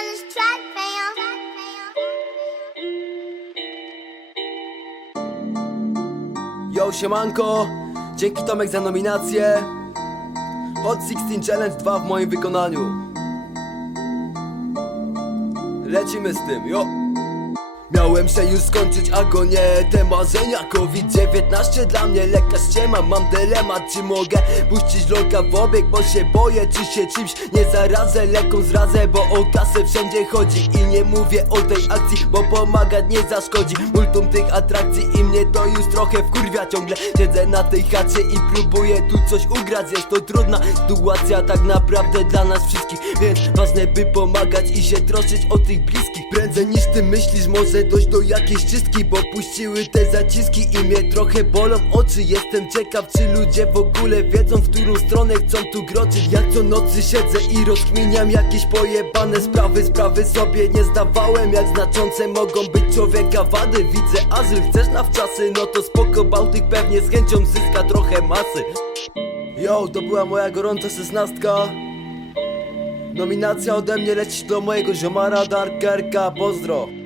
on this track, fam. Yo, siemanko, dzięki Tomek za nominację. Hot 16 Challenge 2 w moim wykonaniu. Lecimy z tym, jo! Miałem się już skończyć agonię Te marzenia COVID-19 dla mnie lekarz ściema. Mam dylemat czy mogę puścić lolka w obieg Bo się boję czy się czymś nie zarazę Lekką zrazę bo o kasę wszędzie chodzi. I nie mówię o tej akcji bo pomagać nie zaszkodzi. Multum tych atrakcji i mnie to już trochę wkurwia. Ciągle siedzę na tej chacie i próbuję tu coś ugrać. Jest to trudna sytuacja tak naprawdę dla nas wszystkich. Więc ważne by pomagać i się troszczyć o tych bliskich. Prędzej niż ty myślisz może dojść do jakiejś czystki Bo puściły te zaciski i mnie trochę bolą oczy. Jestem ciekaw czy ludzie w ogóle wiedzą w którą stronę chcą tu kroczyć. Jak co nocy siedzę i rozkminiam jakieś pojebane sprawy. Sprawy sobie nie zdawałem jak znaczące mogą być człowieka wady. Widzę azyl, chcesz na wczasy, no to spoko Bałtyk pewnie z chęcią zyska trochę masy. Yo, to była moja gorąca szesnastka. Nominacja ode mnie leci do mojego ziomara Darkerka, pozdro